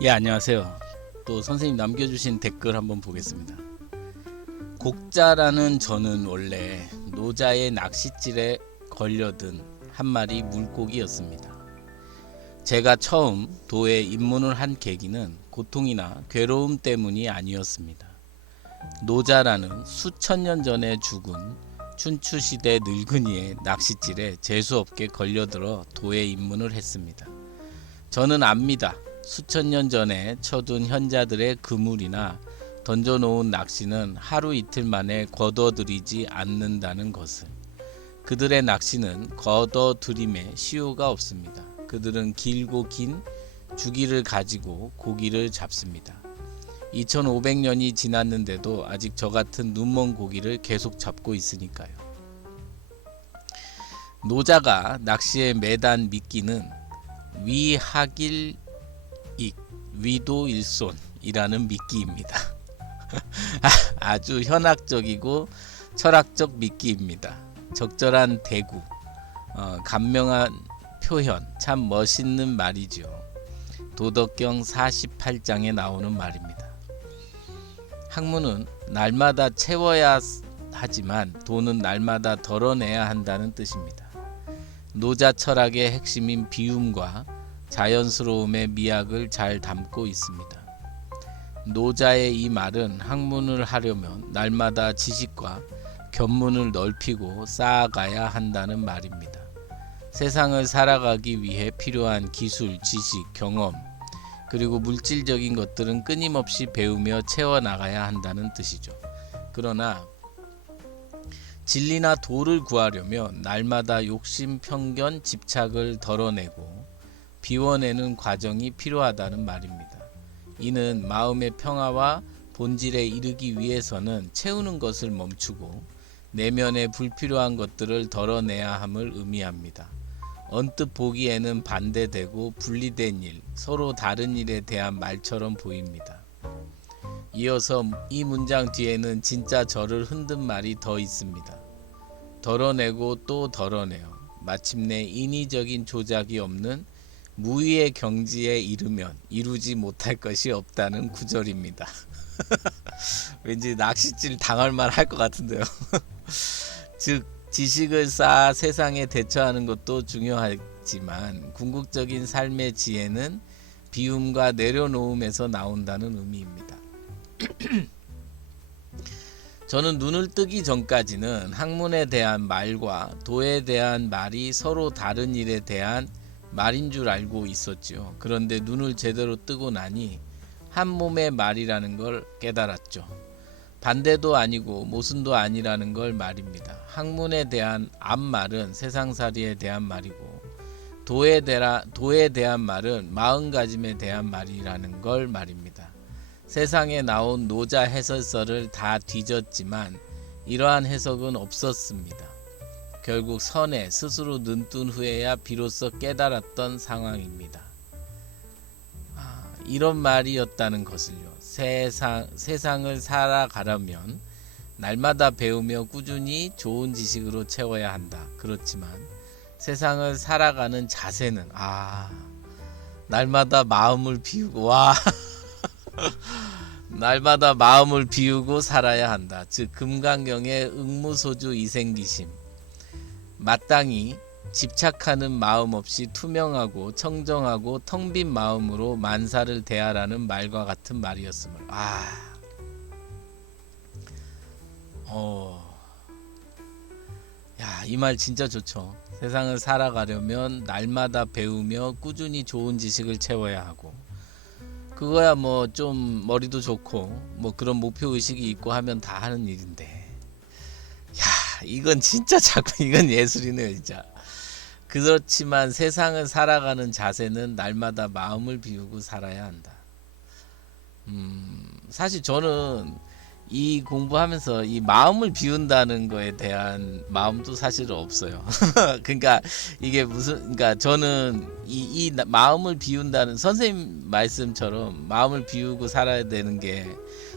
예, 안녕하세요. 또 선생님 남겨주신 댓글 한번 보겠습니다. 곡자라는 저는 원래 노자의 낚싯줄에 걸려든 한 마리 물고기였습니다. 제가 처음 도에 입문을 한 계기는 고통이나 괴로움 때문이 아니었습니다. 노자라는 수천 년 전에 죽은 춘추시대 늙은이의 낚싯줄에 재수없게 걸려들어 도에 입문을 했습니다. 저는 압니다. 수천 년 전에 쳐둔 현자들의 그물이나 던져놓은 낚시는 하루 이틀 만에 걷어들이지 않는다는 것을. 그들의 낚시는 걷어들임에 시효가 없습니다. 그들은 길고 긴 주기를 가지고 고기를 잡습니다. 2500년이 지났는데도 아직 저 같은 눈먼 고기를 계속 잡고 있으니까요. 노자가 낚시에 매단 미끼는 위하길 위도일손이라는 미끼입니다. 아주 현학적이고 철학적 미끼입니다. 적절한 대구, 감명한 표현, 참 멋있는 말이죠. 도덕경 48장에 나오는 말입니다. 학문은 날마다 채워야 하지만 돈은 날마다 덜어내야 한다는 뜻입니다. 노자 철학의 핵심인 비움과 자연스러움의 미학을 잘 담고 있습니다. 노자의 이 말은 학문을 하려면 날마다 지식과 견문을 넓히고 쌓아가야 한다는 말입니다. 세상을 살아가기 위해 필요한 기술, 지식, 경험, 그리고 물질적인 것들은 끊임없이 배우며 채워나가야 한다는 뜻이죠. 그러나 진리나 도를 구하려면 날마다 욕심, 편견, 집착을 덜어내고 비워내는 과정이 필요하다는 말입니다. 이는 마음의 평화와 본질에 이르기 위해서는 채우는 것을 멈추고 내면의 불필요한 것들을 덜어내야 함을 의미합니다. 언뜻 보기에는 반대되고 분리된 일, 서로 다른 일에 대한 말처럼 보입니다. 이어서 이 문장 뒤에는 진짜 저를 흔든 말이 더 있습니다. 덜어내고 또 덜어내요. 마침내 인위적인 조작이 없는 무의의 경지에 이르면 이루지 못할 것이 없다는 구절입니다. 왠지 낚싯질 당할 만 할 것 같은데요. 즉 지식을 쌓아 세상에 대처하는 것도 중요하지만 궁극적인 삶의 지혜는 비움과 내려놓음에서 나온다는 의미입니다. 저는 눈을 뜨기 전까지는 학문에 대한 말과 도에 대한 말이 서로 다른 일에 대한 말인 줄 알고 있었지요. 그런데 눈을 제대로 뜨고 나니 한 몸의 말이라는 걸 깨달았죠. 반대도 아니고 모순도 아니라는 걸 말입니다. 학문에 대한 앞말은 세상살이에 대한 말이고 도에 대한 말은 마음가짐에 대한 말이라는 걸 말입니다. 세상에 나온 노자 해설서를 다 뒤졌지만 이러한 해석은 없었습니다. 결국 선에 스스로 눈뜬 후에야 비로소 깨달았던 상황입니다. 이런 말이었다는 것을요. 세상을 살아가려면 날마다 배우며 꾸준히 좋은 지식으로 채워야 한다. 그렇지만 세상을 살아가는 자세는 날마다 마음을 비우고 날마다 마음을 비우고 살아야 한다. 즉 금강경의 응무소주 이생기심, 마땅히 집착하는 마음 없이 투명하고 청정하고 텅 빈 마음으로 만사를 대하라는 말과 같은 말이었음을. 이 말 진짜 좋죠. 세상을 살아가려면 날마다 배우며 꾸준히 좋은 지식을 채워야 하고, 그거야 뭐 좀 머리도 좋고 뭐 그런 목표 의식이 있고 하면 다 하는 일인데, 이건 진짜 자꾸 이건 예술이네요 진짜. 그렇지만 세상을 살아가는 자세는 날마다 마음을 비우고 살아야 한다. 사실 저는 이 공부하면서 이 마음을 비운다는 거에 대한 마음도 사실은 없어요. 그러니까 이게 그러니까 저는 이 마음을 비운다는 선생님 말씀처럼 마음을 비우고 살아야 되는 게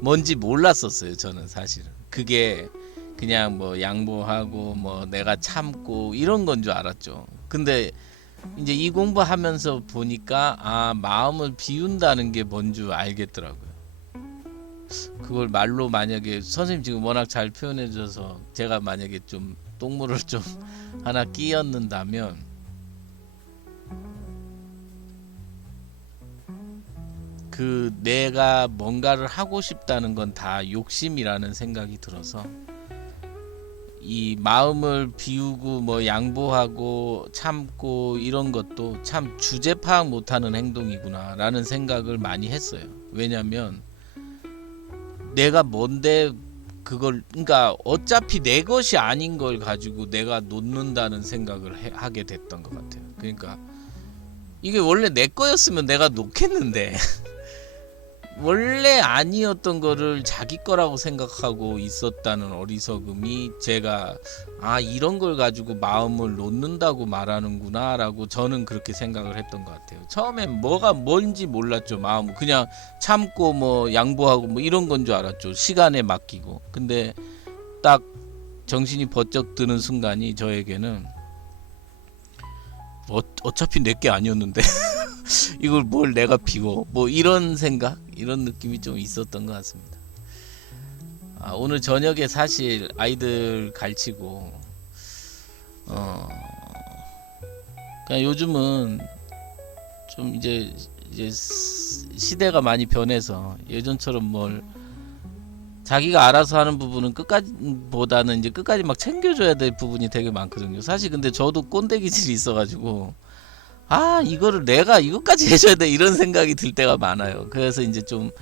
뭔지 몰랐었어요. 저는 사실은 그게 그냥 뭐 양보하고 뭐 내가 참고 이런 건 줄 알았죠. 근데 이제 이 공부하면서 보니까 아, 마음을 비운다는 게 뭔 줄 알겠더라고요. 그걸 말로 만약에 선생님 지금 워낙 잘 표현해 줘서 제가 만약에 좀 똥물을 좀 하나 끼얹는다면, 그 내가 뭔가를 하고 싶다는 건 다 욕심이라는 생각이 들어서 이 마음을 비우고 뭐 양보하고 참고 이런 것도 참 주제 파악 못하는 행동이구나 라는 생각을 많이 했어요. 왜냐면 내가 뭔데 그걸, 그러니까 어차피 내 것이 아닌 걸 가지고 내가 놓는다는 생각을 하게 됐던 것 같아요. 그러니까 이게 원래 내 거였으면 내가 놓겠는데 원래 아니었던 거를 자기 거라고 생각하고 있었다는 어리석음이, 제가 아, 이런 걸 가지고 마음을 놓는다고 말하는구나 라고 저는 그렇게 생각을 했던 것 같아요. 처음엔 뭐가 뭔지 몰랐죠. 마음은 그냥 참고 뭐 양보하고 뭐 이런 건 줄 알았죠. 시간에 맡기고. 근데 딱 정신이 번쩍 드는 순간이 저에게는 어차피 내게 아니었는데 이걸 뭘 내가 비워, 뭐 이런 생각, 이런 느낌이 좀 있었던 것 같습니다. 아, 오늘 저녁에 사실 아이들 가르치고 그냥 요즘은 좀 이제 시대가 많이 변해서 예전처럼 뭘 자기가 알아서 하는 부분은 끝까지 보다는 이제 끝까지 막 챙겨줘야 될 부분이 되게 많거든요. 사실 근데 저도 꼰대기질이 있어가지고 아, 이거를 내가 이것까지 해줘야 돼 이런 생각이 들 때가 많아요. 그래서 이제 좀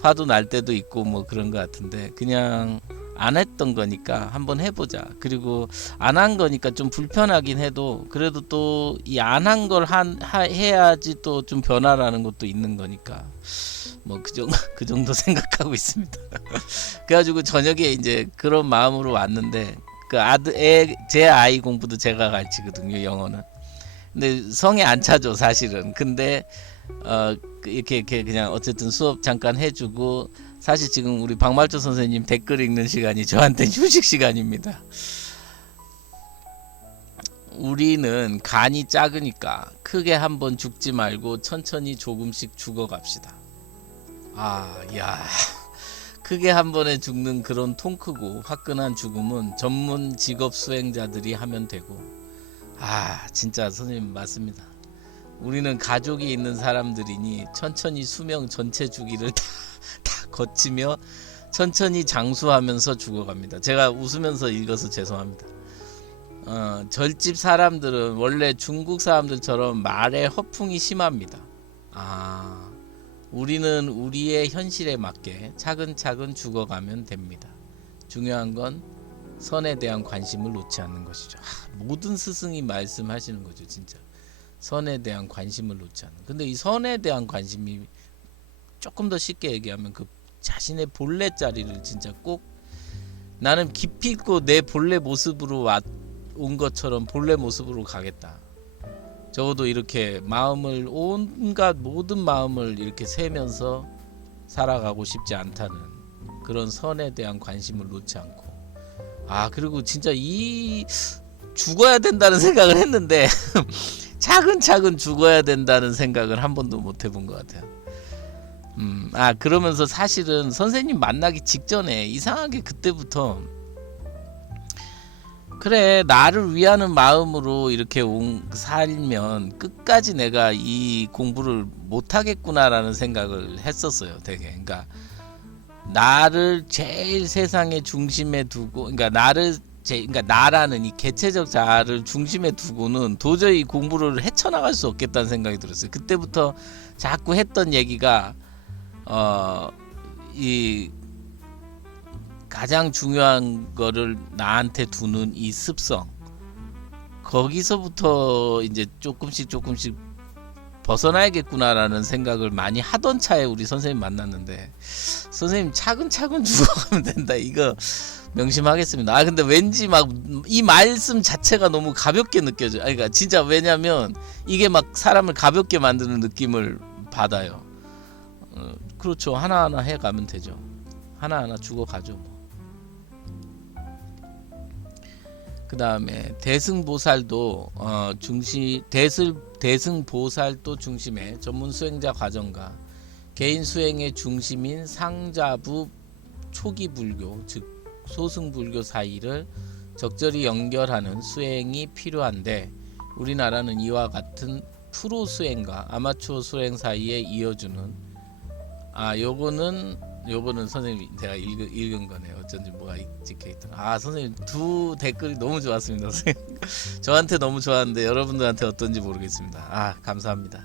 화도 날 때도 있고 뭐 그런 것 같은데, 그냥 안 했던 거니까 한번 해보자. 그리고 안 한 거니까 좀 불편하긴 해도 그래도 또 이 안 한 걸 해야지 또 좀 변화라는 것도 있는 거니까 뭐 그 정도 생각하고 있습니다. 그래가지고 저녁에 이제 그런 마음으로 왔는데, 그 제 아이 공부도 제가 가르치거든요, 영어는. 근데 성에 안 차죠 사실은. 근데 이렇게 그냥 어쨌든 수업 잠깐 해주고, 사실 지금 우리 박말조 선생님 댓글 읽는 시간이 저한테 휴식 시간입니다. 우리는 간이 작으니까 크게 한번 죽지 말고 천천히 조금씩 죽어갑시다. 아, 야, 크게 한 번에 죽는 그런 통 크고 화끈한 죽음은 전문 직업 수행자들이 하면 되고, 아, 진짜 선생님 맞습니다. 우리는 가족이 있는 사람들이니 천천히 수명 전체 주기를 다 거치며 천천히 장수하면서 죽어갑니다. 제가 웃으면서 읽어서 죄송합니다. 절집 사람들은 원래 중국 사람들처럼 말에 허풍이 심합니다. 아, 우리는 우리의 현실에 맞게 차근차근 죽어가면 됩니다. 중요한 건 선에 대한 관심을 놓지 않는 것이죠. 모든 스승이 말씀하시는 거죠, 진짜. 선에 대한 관심을 놓지 않는. 근데 이 선에 대한 관심이 조금 더 쉽게 얘기하면 그 자신의 본래 자리를 진짜 꼭, 나는 깊이 있고 내 본래 모습으로 온 것처럼 본래 모습으로 가겠다. 적어도 이렇게 마음을, 온갖 모든 마음을 이렇게 세면서 살아가고 싶지 않다는 그런 선에 대한 관심을 놓지 않고. 아, 그리고 진짜 이 죽어야 된다는 생각을 했는데 차근차근 죽어야 된다는 생각을 한 번도 못 해본 것 같아요. 아, 그러면서 사실은 선생님 만나기 직전에 이상하게 그때부터 그래, 나를 위하는 마음으로 이렇게 살면 끝까지 내가 이 공부를 못하겠구나라는 생각을 했었어요, 되게. 그러니까 나를 제일 세상의 중심에 두고, 그러니까 그러니까 나라는 이 개체적 자아를 중심에 두고는 도저히 공부를 헤쳐나갈 수 없겠다는 생각이 들었어요. 그때부터 자꾸 했던 얘기가 이 가장 중요한 거를 나한테 두는 이 습성, 거기서부터 이제 조금씩 벗어나야겠구나라는 생각을 많이 하던 차에 우리 선생님 만났는데, 선생님 차근차근 죽어가면 된다, 이거 명심하겠습니다. 아, 근데 왠지 막 이 말씀 자체가 너무 가볍게 느껴져요. 그러니까 진짜, 왜냐면 이게 막 사람을 가볍게 만드는 느낌을 받아요. 그렇죠. 하나하나 해가면 되죠. 하나하나 죽어가죠 뭐. 그 다음에 대승보살도 대승보살도 중심의 전문 수행자 과정과 개인 수행의 중심인 상자부 초기 불교 즉 소승불교 사이를 적절히 연결하는 수행이 필요한데 우리나라는 이와 같은 프로 수행과 아마추어 수행 사이에 이어주는 요거는 선생님 제가 읽은 거네요. 어쩐지 뭐가 찍혀있더라. 선생님 두 댓글이 너무 좋았습니다. 선생님. 저한테 너무 좋았는데 여러분들한테 어떤지 모르겠습니다. 감사합니다.